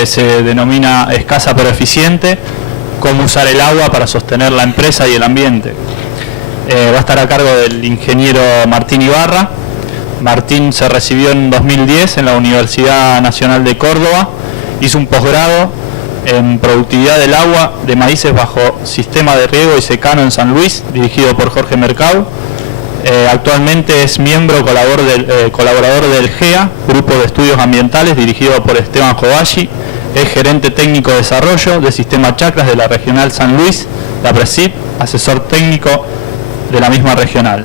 que se denomina escasa pero eficiente, cómo usar el agua para sostener la empresa y el ambiente. Va a estar a cargo del ingeniero Martín Ibarra. Martín se recibió en 2010 en la Universidad Nacional de Córdoba, hizo un posgrado en productividad del agua de maíces bajo sistema de riego y secano en San Luis, dirigido por Jorge Mercado. Actualmente es miembro colaborador del GEA, Grupo de Estudios Ambientales, dirigido por Esteban Jovashi. Es gerente técnico de desarrollo de Sistema Chacras de la Regional San Luis, la APRESID, asesor técnico de la misma regional.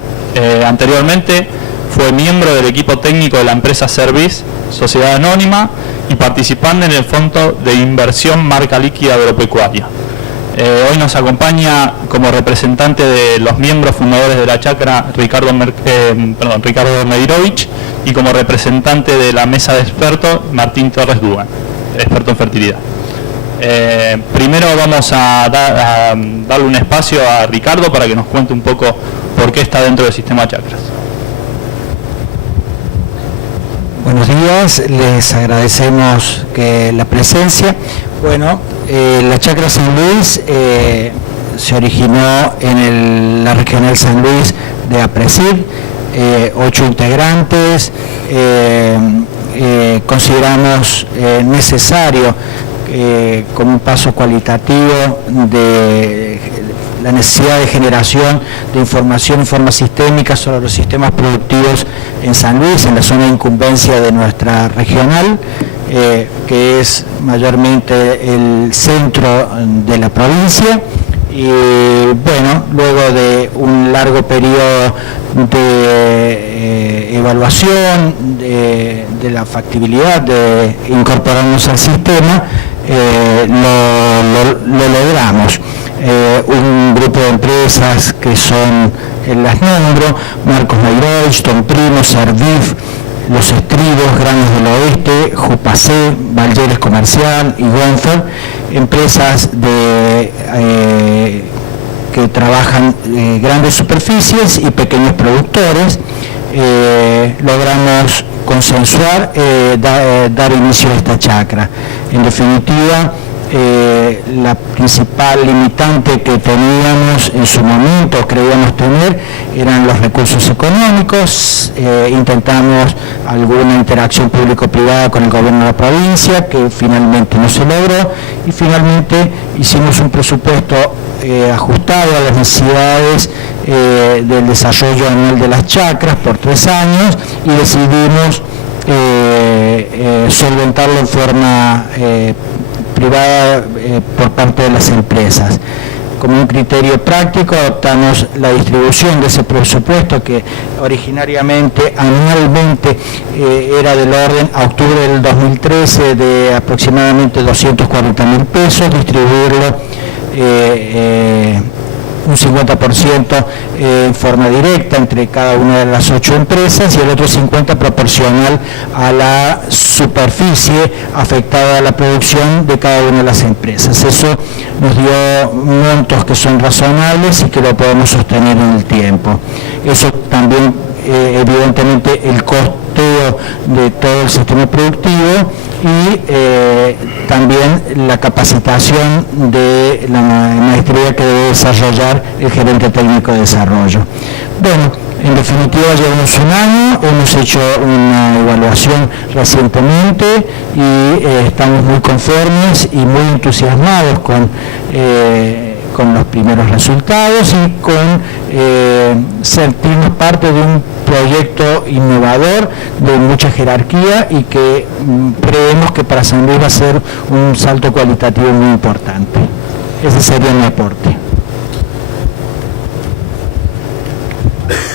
Anteriormente fue miembro del equipo técnico de la empresa Service, Sociedad Anónima, y participante en el Fondo de Inversión Marca Líquida Agropecuaria. Hoy nos acompaña como representante de los miembros fundadores de la Chacra Ricardo Medirovich, y como representante de la mesa de expertos Martín Torres Dugan, experto en fertilidad. Primero vamos a darle un espacio a Ricardo para que nos cuente un poco por qué está dentro del sistema Chacras. Buenos días, les agradecemos la presencia. Bueno, la Chacra San Luis se originó en la Regional San Luis de APRESID, 8 integrantes. Consideramos necesario, como un paso cualitativo de la necesidad de generación de información en forma sistémica sobre los sistemas productivos en San Luis, en la zona de incumbencia de nuestra regional, que es mayormente el centro de la provincia. Y bueno, luego de un largo periodo de evaluación de la factibilidad de incorporarnos al sistema, lo logramos. Un grupo de empresas que son, las nombro: Marcos Medirovich, Don Primo, Servif, Los Estribos, Granos del Oeste, Jupacé, Valleres Comercial y Gonfer, empresas que trabajan grandes superficies y pequeños productores. Logramos consensuar, dar inicio a esta chacra. En definitiva, la principal limitante que teníamos en su momento, creíamos tener, eran los recursos económicos. Intentamos alguna interacción público-privada con el gobierno de la provincia, que finalmente no se logró, y finalmente hicimos un presupuesto ajustado a las necesidades del desarrollo anual de las chacras por 3 años, y decidimos solventarlo en forma privada por parte de las empresas. Como un criterio práctico, adoptamos la distribución de ese presupuesto, que originariamente anualmente era del orden, a octubre del 2013, de aproximadamente 240.000 pesos, distribuirlo un 50% en forma directa entre cada una de las 8 empresas, y el otro 50% proporcional a la superficie afectada a la producción de cada una de las empresas. Eso nos dio montos que son razonables y que lo podemos sostener en el tiempo. Eso también, evidentemente, el costeo de todo el sistema productivo, y también la capacitación de la maestría que debe desarrollar el gerente técnico de desarrollo. Bueno, en definitiva, llevamos un año, hemos hecho una evaluación recientemente y estamos muy conformes y muy entusiasmados con los primeros resultados, y con sentirnos parte de un proyecto innovador de mucha jerarquía, y que creemos que para San Luis va a ser un salto cualitativo muy importante. Ese sería mi aporte.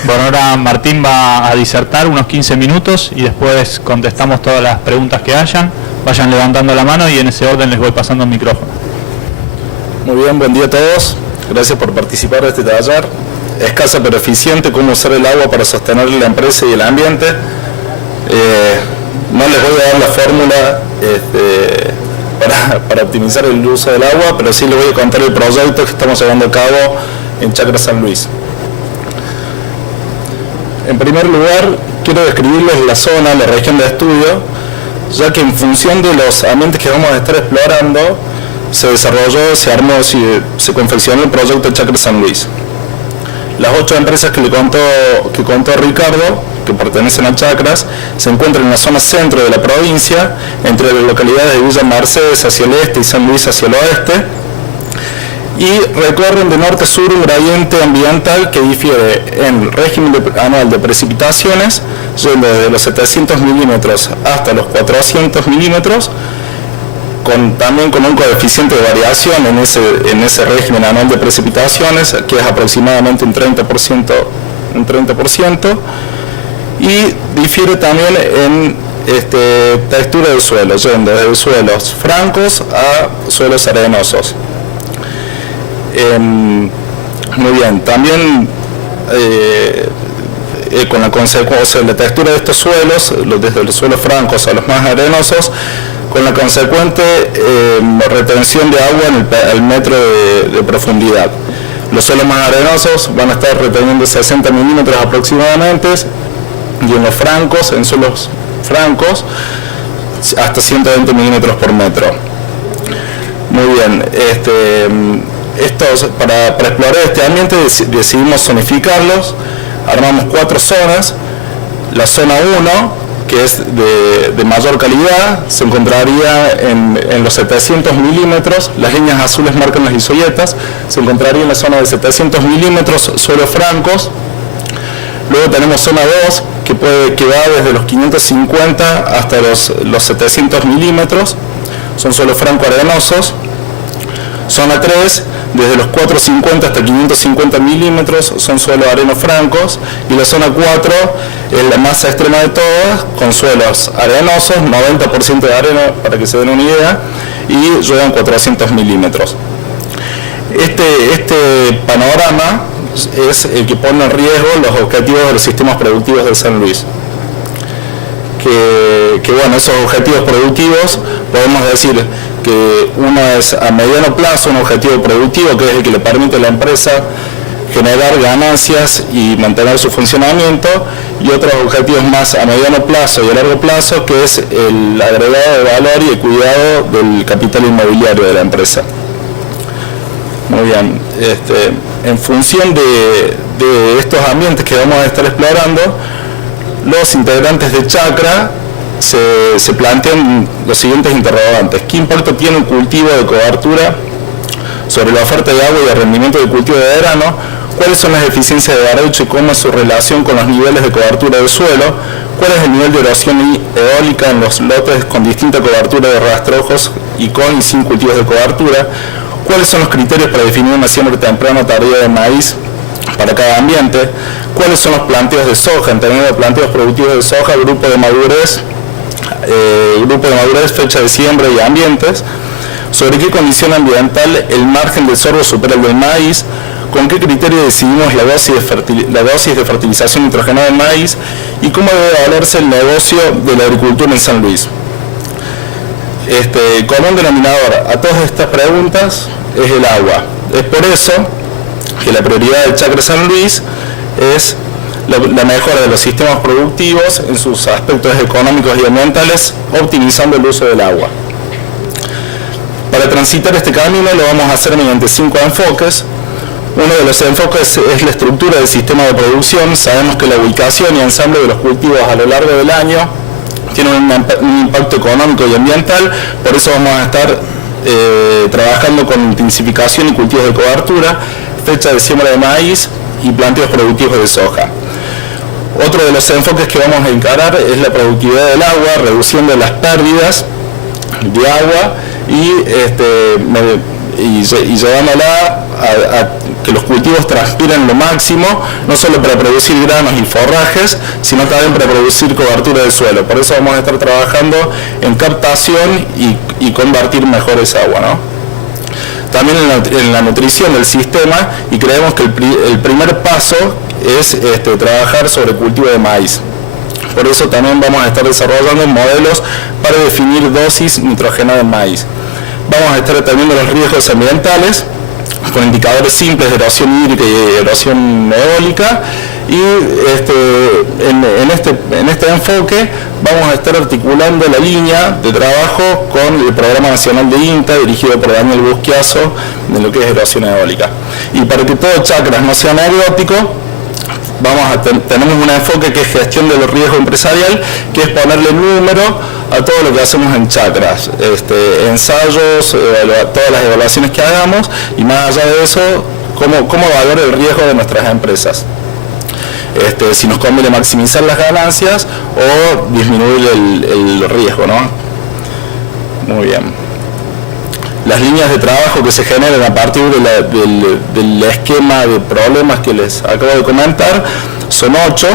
Bueno, ahora Martín va a disertar unos 15 minutos y después contestamos todas las preguntas que hayan. Vayan levantando la mano y en ese orden les voy pasando el micrófono. Muy bien, buen día a todos. Gracias por participar de este taller. Escasa pero eficiente: cómo usar el agua para sostener la empresa y el ambiente. No les voy a dar la fórmula para optimizar el uso del agua, pero sí les voy a contar el proyecto que estamos llevando a cabo en Chacra San Luis. En primer lugar, quiero describirles la zona, la región de estudio, ya que en función de los ambientes que vamos a estar explorando, se desarrolló, se armó, se confeccionó el proyecto Chacra San Luis. Las 8 empresas que contó Ricardo, que pertenecen a Chacras, se encuentran en la zona centro de la provincia, entre las localidades de Villa Mercedes hacia el este y San Luis hacia el oeste, y recorren de norte a sur un gradiente ambiental que difiere en régimen anual de precipitaciones, yendo desde los 700 milímetros hasta los 400 milímetros, también con un coeficiente de variación en ese régimen anual de precipitaciones, que es aproximadamente un 30%, y difiere también en textura de suelo, yendo desde suelos francos a suelos arenosos. Muy bien, también con la consecuencia de la textura de estos suelos, desde los suelos francos a los más arenosos, con la consecuente retención de agua en el metro de profundidad. Los suelos más arenosos van a estar reteniendo 60 milímetros aproximadamente, y en los francos, en suelos francos, hasta 120 milímetros por metro. Muy bien, para explorar este ambiente decidimos zonificarlos, armamos 4 zonas. La zona 1, que es de mayor calidad, se encontraría en los 700 milímetros, las líneas azules marcan las isoyetas, se encontraría en la zona de 700 milímetros, suelos francos. Luego tenemos zona 2, que va desde los 550 hasta los 700 milímetros, son suelos franco-arenosos. Zona 3, desde los 450 hasta 550 milímetros, son suelos areno-francos, y la zona 4 es la más extrema de todas, con suelos arenosos, 90% de arena, para que se den una idea, y llueven 400 milímetros. Este panorama es el que pone en riesgo los objetivos de los sistemas productivos de San Luis. Que bueno, esos objetivos productivos, podemos decir que uno es a mediano plazo, un objetivo productivo que es el que le permite a la empresa generar ganancias y mantener su funcionamiento, y otros objetivos más a mediano plazo y a largo plazo, que es el agregado de valor y el cuidado del capital inmobiliario de la empresa. Muy bien, en función de estos ambientes que vamos a estar explorando, los integrantes de Chacra se plantean los siguientes interrogantes. ¿Qué impacto tiene un cultivo de cobertura sobre la oferta de agua y el rendimiento del cultivo de verano? ¿Cuáles son las eficiencias de barrecho y cómo es su relación con los niveles de cobertura del suelo? ¿Cuál es el nivel de erosión eólica en los lotes con distinta cobertura de rastrojos y con y sin cultivos de cobertura? ¿Cuáles son los criterios para definir una siembra temprana o tardía de maíz para cada ambiente? ¿Cuáles son los planteos de soja, entendiendo planteos productivos de soja, grupo de madurez, fecha de siembra y ambientes? ¿Sobre qué condición ambiental el margen del sorgo supera el del maíz? ¿Con qué criterio decidimos la dosis de fertilización nitrogenada del maíz? ¿Y cómo debe valerse el negocio de la agricultura en San Luis? Común denominador a todas estas preguntas es el agua. Es por eso que la prioridad del Chacra San Luis es la mejora de los sistemas productivos en sus aspectos económicos y ambientales, optimizando el uso del agua. Para transitar este camino lo vamos a hacer mediante 5 enfoques. Uno de los enfoques es la estructura del sistema de producción. Sabemos que la ubicación y ensamble de los cultivos a lo largo del año tiene un impacto económico y ambiental, por eso vamos a estar trabajando con intensificación y cultivos de cobertura, fecha de siembra de maíz y planteos productivos de soja. Otro de los enfoques que vamos a encarar es la productividad del agua, reduciendo las pérdidas de agua y llevándola a que los cultivos transpiren lo máximo, no solo para producir granos y forrajes, sino también para producir cobertura del suelo. Por eso vamos a estar trabajando en captación y convertir mejor esa agua, ¿no? También en la nutrición del sistema, y creemos que el primer paso es trabajar sobre cultivo de maíz. Por eso también vamos a estar desarrollando modelos para definir dosis nitrogenada en maíz. Vamos a estar determinando los riesgos ambientales con indicadores simples de erosión hídrica y erosión eólica, y en este enfoque vamos a estar articulando la línea de trabajo con el Programa Nacional de INTA, dirigido por Daniel Busquiazo, de lo que es erosión eólica. Y para que todo Chacras no sea anecdótico, tenemos un enfoque que es gestión de los riesgos empresarial, que es ponerle número a todo lo que hacemos en Chacras, ensayos, todas las evaluaciones que hagamos, y más allá de eso, cómo valorar el riesgo de nuestras empresas. Si nos conviene maximizar las ganancias o disminuir el riesgo, ¿no? Muy bien. Las líneas de trabajo que se generan a partir del esquema de problemas que les acabo de comentar son 8.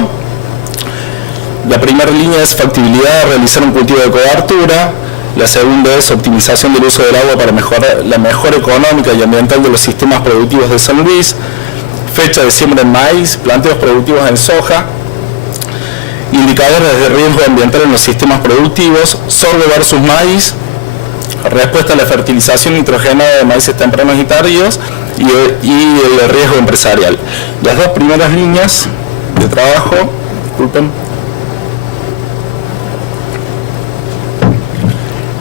La primera línea es factibilidad de realizar un cultivo de cobertura. La segunda es optimización del uso del agua para mejorar la mejora económica y ambiental de los sistemas productivos de San Luis. Fecha de siembra en maíz, planteos productivos en soja. Indicadores de riesgo ambiental en los sistemas productivos, sorgo versus maíz. Respuesta a la fertilización nitrogenada de maíces tempranos y tardíos y el riesgo empresarial. Las dos primeras líneas de trabajo, disculpen.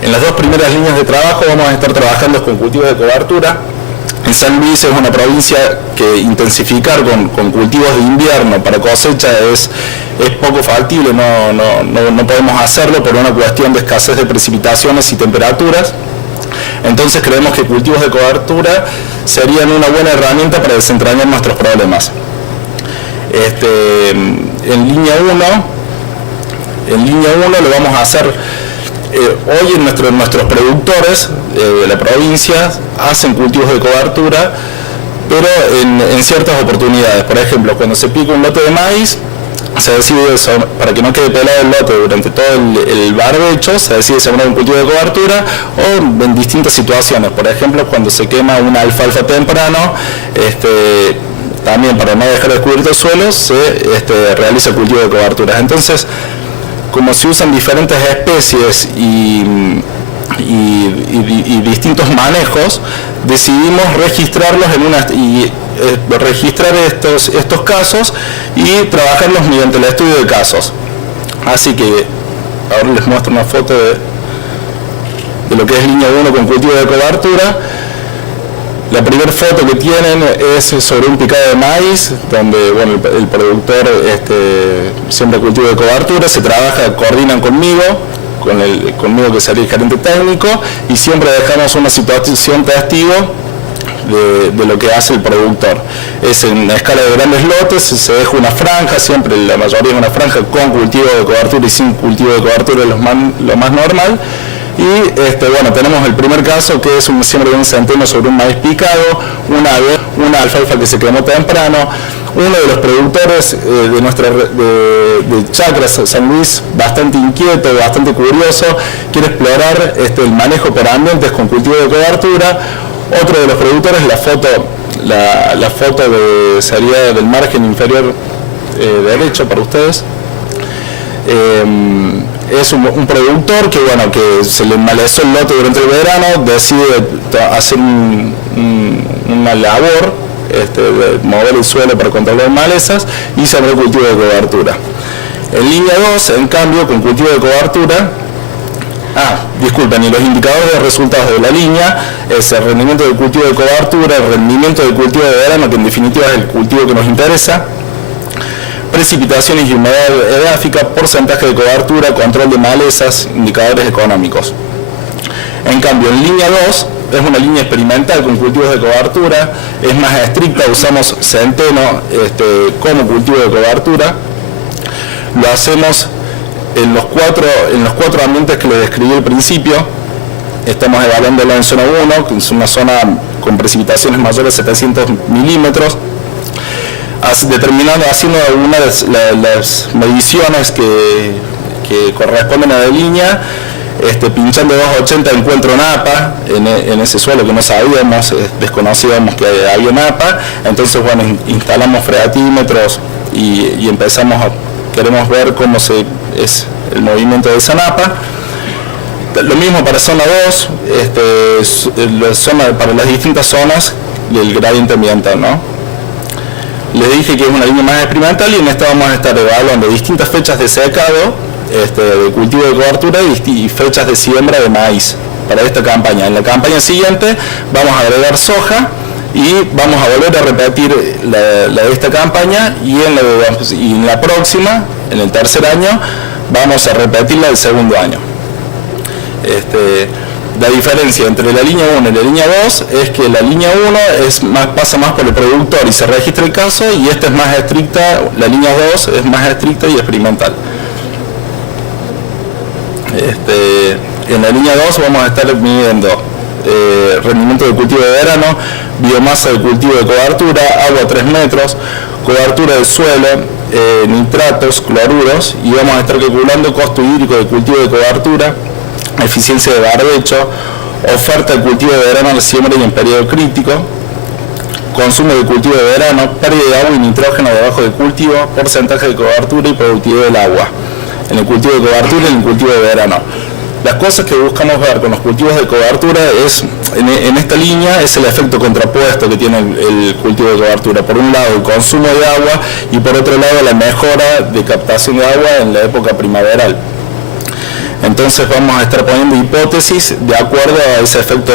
En las dos primeras líneas de trabajo vamos a estar trabajando con cultivos de cobertura. En San Luis es una provincia que intensificar con cultivos de invierno para cosecha es poco factible, no podemos hacerlo por una cuestión de escasez de precipitaciones y temperaturas. Entonces creemos que cultivos de cobertura serían una buena herramienta para desentrañar nuestros problemas. En línea 1 lo vamos a hacer. Hoy nuestros productores de la provincia hacen cultivos de cobertura, pero en ciertas oportunidades. Por ejemplo, cuando se pica un lote de maíz, se decide, para que no quede pelado el lote durante todo el barbecho, se decide sembrar un cultivo de cobertura, o en distintas situaciones. Por ejemplo, cuando se quema una alfalfa temprano, también para no dejar descubierto el suelo, se realiza el cultivo de cobertura. Entonces, como se usan diferentes especies y distintos manejos, decidimos registrarlos registrar estos casos y trabajarlos mediante el estudio de casos. Así que ahora les muestro una foto de lo que es línea 1 con cultivo de cobertura. La primera foto que tienen es sobre un picado de maíz, donde el productor siembra cultivo de cobertura, se trabaja, coordinan conmigo que sería el gerente técnico, y siempre dejamos una situación testigo de lo que hace el productor. Es en escala de grandes lotes, se deja una franja, siempre la mayoría es una franja con cultivo de cobertura y sin cultivo de cobertura, lo más normal. Y tenemos el primer caso, que es un siembra de un centeno sobre un maíz picado, una alfalfa que se quemó temprano. Uno de los productores de Chacras San Luis, bastante inquieto, bastante curioso, quiere explorar el manejo por ambientes con cultivo de cobertura. Otro de los productores, la foto sería del margen inferior derecho para ustedes. Es un productor que se le malezó el lote durante el verano, decide hacer una labor, mover el suelo para controlar malezas, y se abre cultivo de cobertura. En línea 2, en cambio, con cultivo de cobertura, y los indicadores de resultados de la línea es el rendimiento del cultivo de cobertura, el rendimiento del cultivo de verano, que en definitiva es el cultivo que nos interesa, precipitaciones y humedad edáfica, porcentaje de cobertura, control de malezas, indicadores económicos. En cambio, en línea 2 es una línea experimental con cultivos de cobertura, es más estricta, usamos centeno como cultivo de cobertura. Lo hacemos en los cuatro ambientes que les describí al principio. Estamos evaluándolo en zona 1, que es una zona con precipitaciones mayores a 700 milímetros. Haciendo algunas de las mediciones que corresponden a la línea, pinchando 280 encuentro napa en ese suelo que no sabíamos, desconocíamos que había napa. Entonces instalamos freatímetros y queremos ver cómo es el movimiento de esa napa. Lo mismo para zona 2, para las distintas zonas del gradiente ambiental, ¿no? Les dije que es una línea más experimental y en esta vamos a estar evaluando distintas fechas de secado, de cultivo de cobertura y fechas de siembra de maíz para esta campaña. En la campaña siguiente vamos a agregar soja y vamos a volver a repetir la de esta campaña y en la próxima, en el tercer año, vamos a repetirla del segundo año. La diferencia entre la línea 1 y la línea 2 es que la línea 1 pasa más por el productor y se registra el caso, y esta es más estricta, la línea 2 es más estricta y experimental. En la línea 2 vamos a estar midiendo rendimiento de cultivo de verano, biomasa de cultivo de cobertura, agua 3 metros, cobertura del suelo, nitratos, cloruros, y vamos a estar calculando costo hídrico de cultivo de cobertura, eficiencia de barbecho, oferta de cultivo de verano a la siembra y en periodo crítico, consumo de cultivo de verano, pérdida de agua y nitrógeno debajo del cultivo, porcentaje de cobertura y productividad del agua en el cultivo de cobertura y en el cultivo de verano. Las cosas que buscamos ver con los cultivos de cobertura en esta línea es el efecto contrapuesto que tiene el cultivo de cobertura. Por un lado el consumo de agua y por otro lado la mejora de captación de agua en la época primaveral. Entonces vamos a estar poniendo hipótesis de acuerdo a ese efecto,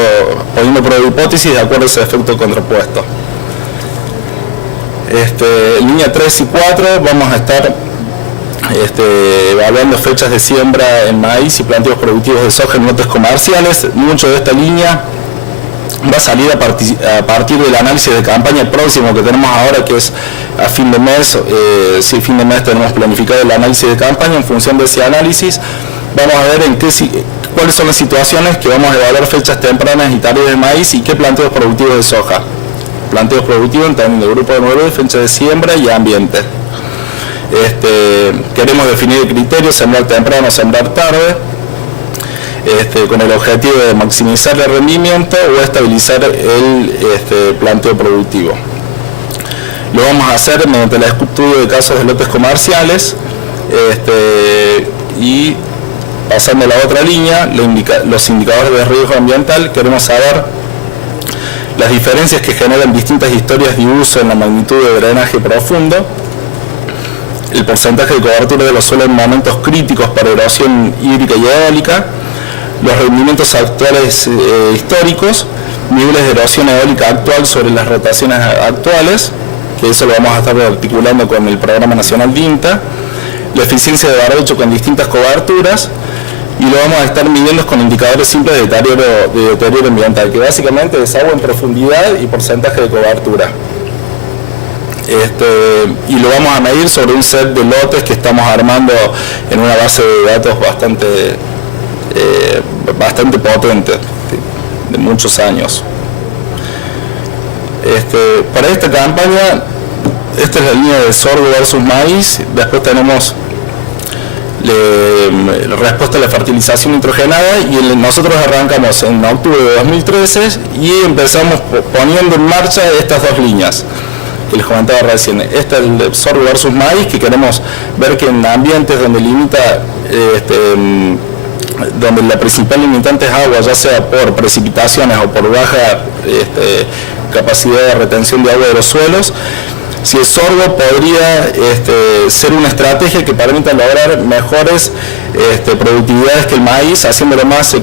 poniendo prueba de hipótesis de acuerdo a ese efecto contrapuesto. Línea 3 y 4 vamos a estar evaluando fechas de siembra en maíz y planteos productivos de soja en lotes comerciales. Mucho de esta línea va a salir a partir del análisis de campaña próximo que tenemos ahora, que es a fin de mes. Si a fin de mes tenemos planificado el análisis de campaña. En función de ese análisis vamos a ver cuáles son las situaciones que vamos a evaluar fechas tempranas y tardías de maíz y qué planteos productivos de soja. Planteos productivos en términos de grupo de 9, fecha de siembra y ambiente. Queremos definir el criterio, sembrar temprano, sembrar tarde, con el objetivo de maximizar el rendimiento o estabilizar el planteo productivo. Lo vamos a hacer mediante el estudio de casos de lotes comerciales, y pasando a la otra línea, los indicadores de riesgo ambiental. Queremos saber las diferencias que generan distintas historias de uso en la magnitud de drenaje profundo, el porcentaje de cobertura de los suelos en momentos críticos para erosión hídrica y eólica, los rendimientos actuales históricos, niveles de erosión eólica actual sobre las rotaciones actuales, que eso lo vamos a estar articulando con el Programa Nacional DINTA, la eficiencia de barbecho con distintas coberturas, y lo vamos a estar midiendo con indicadores simples de deterioro ambiental, que básicamente es agua en profundidad y porcentaje de cobertura. Y lo vamos a medir sobre un set de lotes que estamos armando en una base de datos bastante potente, de muchos años. Para esta campaña, esta es la línea de sorgo versus maíz. Después tenemos la respuesta a la fertilización nitrogenada, y nosotros arrancamos en octubre de 2013 y empezamos poniendo en marcha estas dos líneas que les comentaba recién. Esta es el sorgo versus maíz, que queremos ver que en ambientes donde donde la principal limitante es agua, ya sea por precipitaciones o por baja capacidad de retención de agua de los suelos, si el sorgo podría ser una estrategia que permita lograr mejores productividades que el maíz, haciéndolo más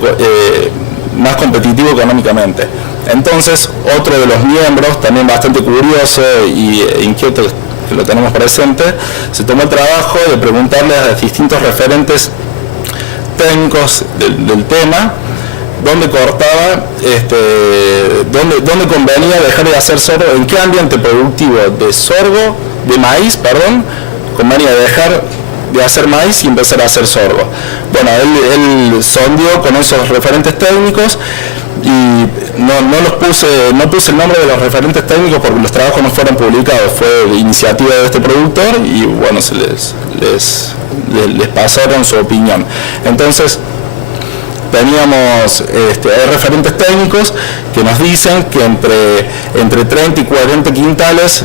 competitivo económicamente. Entonces, otro de los miembros, también bastante curioso e inquieto, que lo tenemos presente, se tomó el trabajo de preguntarle a distintos referentes técnicos del tema dónde cortaba, dónde convenía dejar de hacer sorgo, en qué ambiente productivo de maíz, convenía dejar de hacer maíz y empezar a hacer sorgo. Bueno, él sondeó con esos referentes técnicos, y no puse el nombre de los referentes técnicos porque los trabajos no fueron publicados, fue iniciativa de este productor, y bueno, les pasaron su opinión. Entonces teníamos hay referentes técnicos que nos dicen que entre 30 y 40 quintales,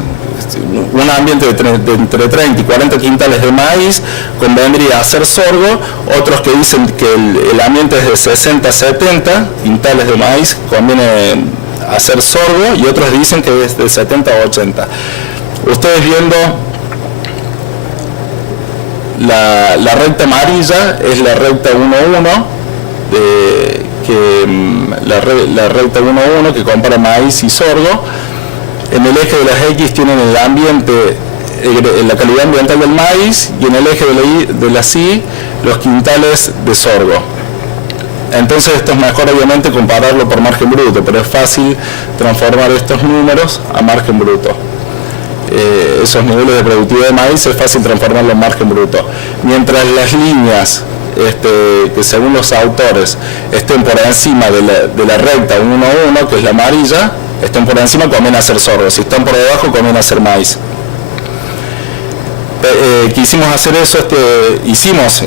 un ambiente de entre 30 y 40 quintales de maíz convendría hacer sorgo. Otros que dicen que el ambiente es de 60 a 70 quintales de maíz conviene hacer sorgo, y otros dicen que es de 70 a 80. Ustedes viendo la recta amarilla es la recta 1-1, la recta 1-1 que compara maíz y sorgo. En el eje de las X tienen el ambiente, la calidad ambiental del maíz, y en el eje de las Y los quintales de sorgo. Entonces esto es mejor obviamente compararlo por margen bruto, pero es fácil transformar estos números a margen bruto. Esos niveles de productividad de maíz es fácil transformarlo en margen bruto. Mientras las líneas que según los autores estén por encima de la recta 1-1, que es la amarilla, estén por encima, conviene hacer sorgo. Si están por debajo, conviene hacer maíz. Quisimos hacer eso, hicimos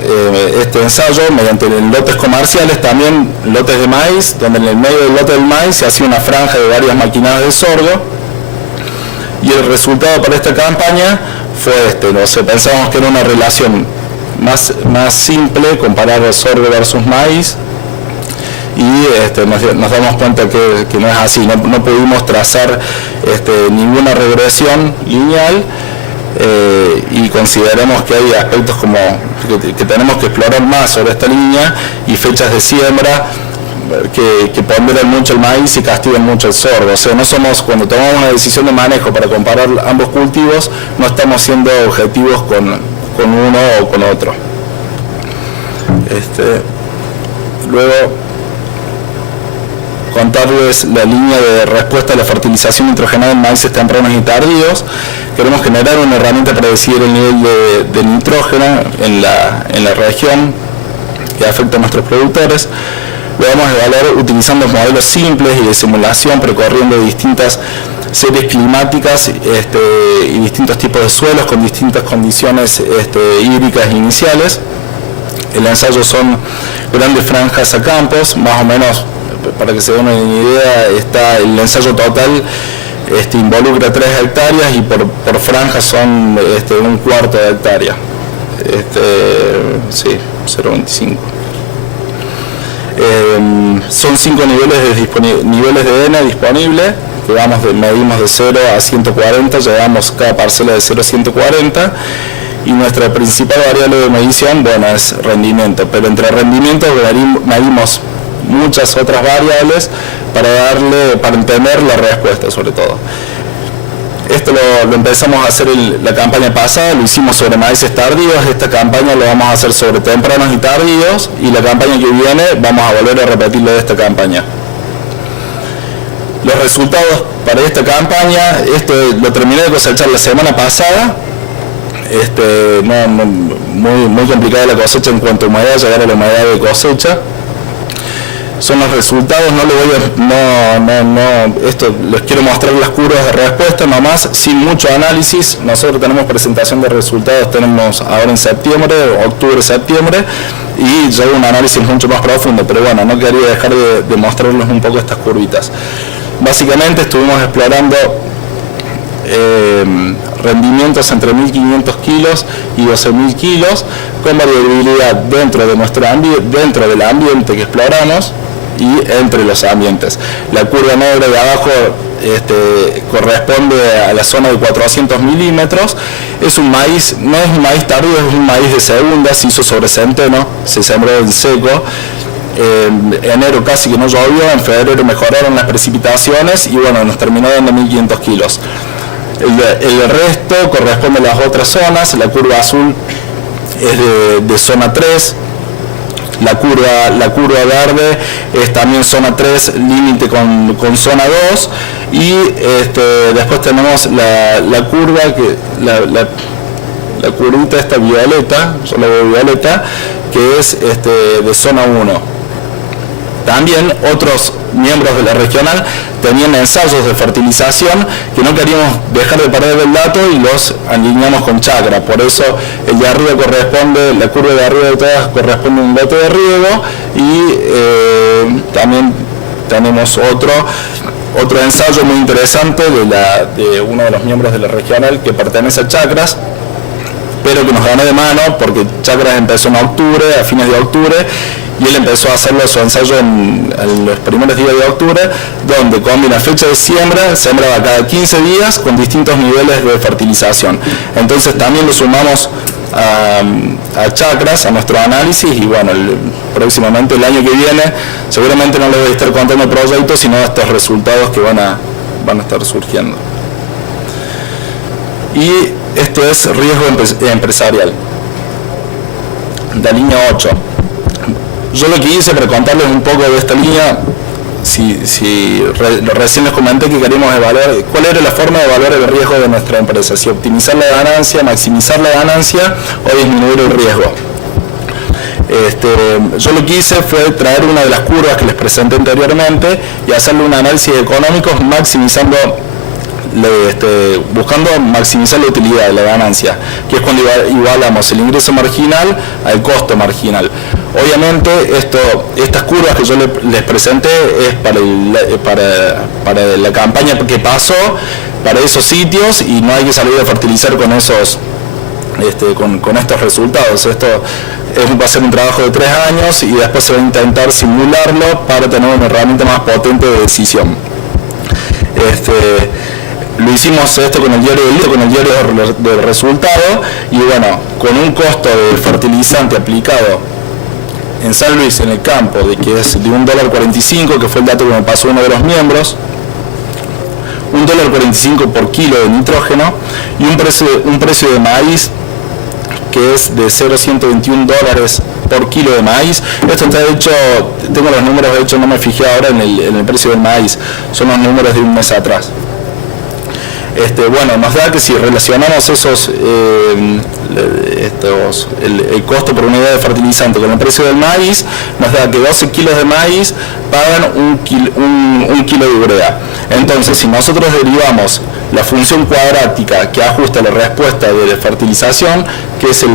este ensayo mediante lotes comerciales, también lotes de maíz, donde en el medio del lote del maíz se hacía una franja de varias maquinadas de sorgo, y el resultado para esta campaña fue pensábamos que era una relación más simple, comparar sorgo versus maíz, y nos damos cuenta que no es así, no pudimos trazar ninguna regresión lineal, y consideramos que hay aspectos como que tenemos que explorar más sobre esta línea, y fechas de siembra que ponderan mucho el maíz y castigan mucho el sorgo. O sea, no somos, cuando tomamos una decisión de manejo para comparar ambos cultivos, no estamos siendo objetivos con uno o con otro. Luego, contarles la línea de respuesta a la fertilización nitrogenada en maíces tempranos y tardíos. Queremos generar una herramienta para decidir el nivel de nitrógeno en la región que afecta a nuestros productores. Lo vamos a evaluar utilizando modelos simples y de simulación, recorriendo distintas series climáticas y distintos tipos de suelos con distintas condiciones hídricas iniciales. El ensayo son grandes franjas a campos, más o menos, para que se den una idea, el ensayo total involucra 3 hectáreas y por franjas son un cuarto de hectárea. Sí, 0,25. Son 5 niveles de ENA disponibles, que medimos de 0 a 140, llevamos cada parcela de 0 a 140, y nuestra principal variable de medición, es rendimiento, pero entre rendimiento medimos muchas otras variables para entender la respuesta sobre todo. Esto lo empezamos a hacer la campaña pasada, lo hicimos sobre maíces tardíos, esta campaña lo vamos a hacer sobre tempranos y tardíos, y la campaña que viene vamos a volver a repetirlo de esta campaña. Los resultados para esta campaña, lo terminé de cosechar la semana pasada, muy complicada la cosecha en cuanto a humedad, llegar a la humedad de cosecha. Son los resultados, les quiero mostrar las curvas de respuesta nomás, sin mucho análisis. Nosotros tenemos presentación de resultados, tenemos ahora en septiembre, octubre-septiembre, y lleva un análisis mucho más profundo, pero bueno, no quería dejar de mostrarles un poco estas curvitas. Básicamente estuvimos explorando rendimientos entre 1.500 kilos y 12.000 kilos, con variabilidad dentro del ambiente que exploramos y entre los ambientes. La curva negra de abajo corresponde a la zona de 400 milímetros. Es un maíz, no es un maíz tardío, es un maíz de segunda, se hizo sobre centeno, se sembró en seco. En enero casi que no llovió, en febrero mejoraron las precipitaciones y nos terminó dando 1.500 kilos. El resto corresponde a las otras zonas. La curva azul es de zona 3, la curva verde es también zona 3, límite con zona 2, y después tenemos la curva, la curvita esta violeta, solo violeta, que es de zona 1. También otros miembros de la regional tenían ensayos de fertilización que no queríamos dejar de perder el dato y los alineamos con chacra. Por eso el de arriba la curva de arriba de todas corresponde a un lote de riego, y también tenemos otro ensayo muy interesante de uno de los miembros de la regional que pertenece a chacras, pero que nos ganó de mano porque chacras empezó en octubre, a fines de octubre, y él empezó a hacerlo su ensayo en los primeros días de octubre, donde combina fecha de siembra, sembraba cada 15 días con distintos niveles de fertilización. Entonces también lo sumamos a Chacras, a nuestro análisis, y bueno, próximamente el año que viene seguramente no les voy a estar contando proyectos, sino estos resultados que van a estar surgiendo. Y esto es riesgo empresarial, la línea 8. Yo lo que hice para contarles un poco de esta línea, recién les comenté que queríamos evaluar cuál era la forma de evaluar el riesgo de nuestra empresa, si optimizar la ganancia, maximizar la ganancia o disminuir el riesgo. Yo lo que hice fue traer una de las curvas que les presenté anteriormente y hacerle un análisis económico maximizando, buscando maximizar la utilidad de la ganancia, que es cuando igualamos el ingreso marginal al costo marginal. Obviamente estas curvas que yo les presenté es para la campaña que pasó, para esos sitios, y no hay que salir a fertilizar con esos con estos resultados. Esto va a ser un trabajo de 3 años y después se va a intentar simularlo para tener una herramienta más potente de decisión. Lo hicimos esto con el diario del resultado, y bueno, con un costo de fertilizante aplicado en San Luis, en el campo, de que es de $1.45, que fue el dato que me pasó uno de los miembros, $1.45 por kilo de nitrógeno, y un precio de maíz que es de $0.121 por kilo de maíz. Esto está hecho, tengo los números hechos, no me fijé ahora en el precio del maíz, son los números de un mes atrás. Bueno, nos da que si relacionamos el costo por unidad de fertilizante con el precio del maíz, nos da que 12 kilos de maíz pagan un kilo de urea. Entonces, si nosotros derivamos la función cuadrática que ajusta la respuesta de la fertilización, que es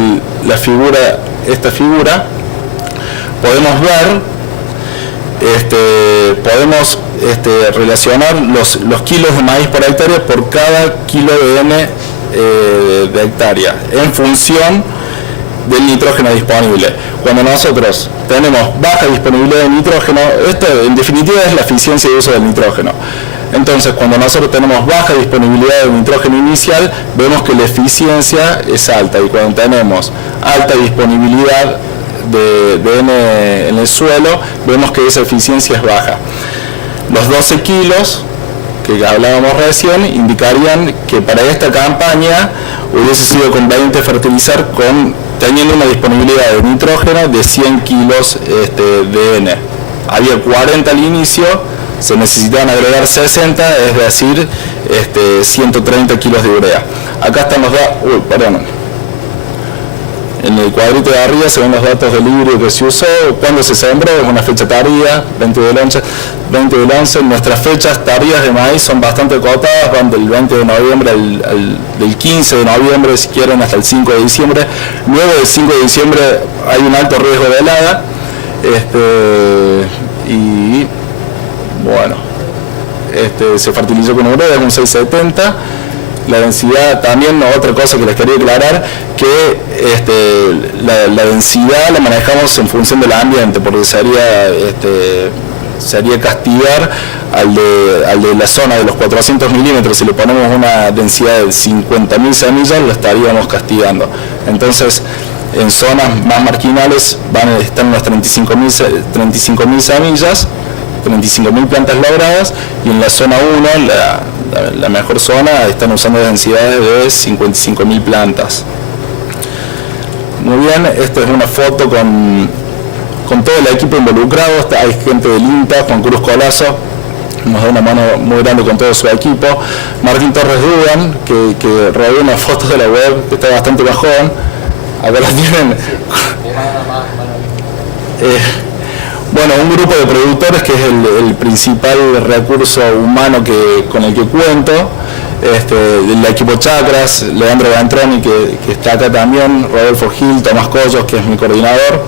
esta figura, podemos ver, relacionar los kilos de maíz por hectárea por cada kilo de N de hectárea en función del nitrógeno disponible. Cuando nosotros tenemos baja disponibilidad de nitrógeno, esto en definitiva es la eficiencia de uso del nitrógeno. Entonces, cuando nosotros tenemos baja disponibilidad de nitrógeno inicial, vemos que la eficiencia es alta, y cuando tenemos alta disponibilidad de N en el suelo, vemos que esa eficiencia es baja. Los 12 kilos que hablábamos recién indicarían que para esta campaña hubiese sido conveniente fertilizar teniendo una disponibilidad de nitrógeno de 100 kilos de N. Había 40 al inicio, se necesitaban agregar 60, es decir, 130 kilos de urea. Acá están los datos, en el cuadrito de arriba se ven los datos del híbrido que se usó, cuándo se sembró, es una fecha tardía, 20 del 11. Nuestras fechas tardías de maíz son bastante acotadas, van del 20 de noviembre del 15 de noviembre, si quieren, hasta el 5 de diciembre. Luego del 5 de diciembre hay un alto riesgo de helada, y bueno, se fertilizó con urea, es un 670. La densidad, también otra cosa que les quería aclarar, que la densidad la manejamos en función del ambiente, porque sería castigar al de la zona de los 400 milímetros. Si le ponemos una densidad de 50.000 semillas, lo estaríamos castigando. Entonces, en zonas más marginales están unas 35.000 semillas, 35.000 plantas labradas, y en la zona 1, la mejor zona, están usando densidades de 55.000 plantas. Muy bien, esta es una foto con todo el equipo involucrado. Hay gente del INTA, Juan Cruz Colazo, nos da una mano muy grande con todo su equipo. Martín Torres Dugan, que robó una foto de la web, que está bastante bajón. Acá la tienen. Bueno, un grupo de productores que es el principal recurso humano con el que cuento, el equipo Chacras, Leandro Gantroni, que está acá también, Rodolfo Gil, Tomás Collos, que es mi coordinador,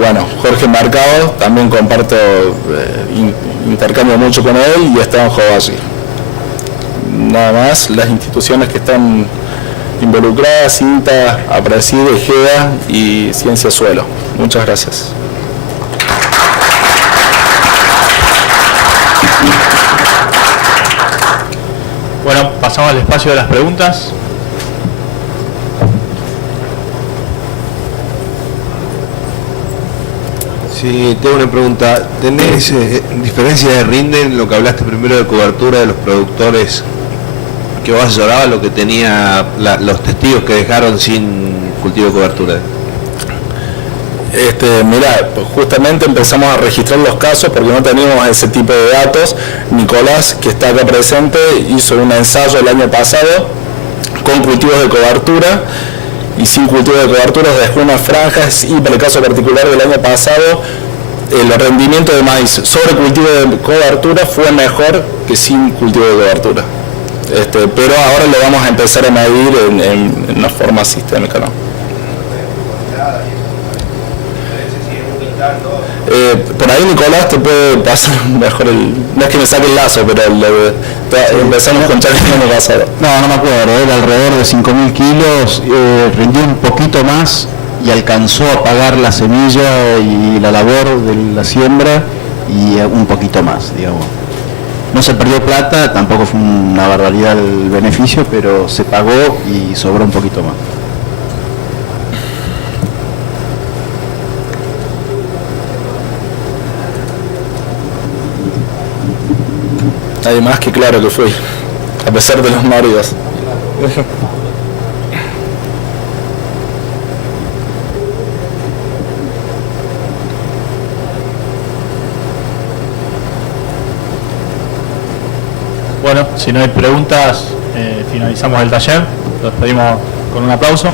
bueno, Jorge Mercado, también comparto, intercambio mucho con él, y Esteban Jovalli. Nada más, las instituciones que están involucradas, INTA, APRESIDE, GEA y Ciencia Suelo. Muchas gracias. Bueno, pasamos al espacio de las preguntas. Sí, tengo una pregunta. ¿Tenés diferencia de rinde en lo que hablaste primero de cobertura de los productores que vos asesorabas, lo que tenía los testigos que dejaron sin cultivo de cobertura? Mirá, pues justamente empezamos a registrar los casos porque no teníamos ese tipo de datos. Nicolás, que está acá presente, hizo un ensayo el año pasado con cultivos de cobertura y sin cultivo de cobertura dejó unas franjas, y para el caso particular del año pasado el rendimiento de maíz sobre cultivo de cobertura fue mejor que sin cultivo de cobertura. Pero ahora lo vamos a empezar a medir en una forma sistémica, ¿no? Por ahí Nicolás te puede pasar mejor no es que me saque el lazo, pero empezamos con Charlie el año pasado. No me acuerdo, era alrededor de 5.000 kilos, rindió un poquito más y alcanzó a pagar la semilla y la labor de la siembra y un poquito más, digamos. No se perdió plata, tampoco fue una barbaridad el beneficio, pero se pagó y sobró un poquito más. Nadie más que claro que fui, a pesar de los maridos. Bueno, si no hay preguntas, finalizamos el taller. Lo despedimos con un aplauso.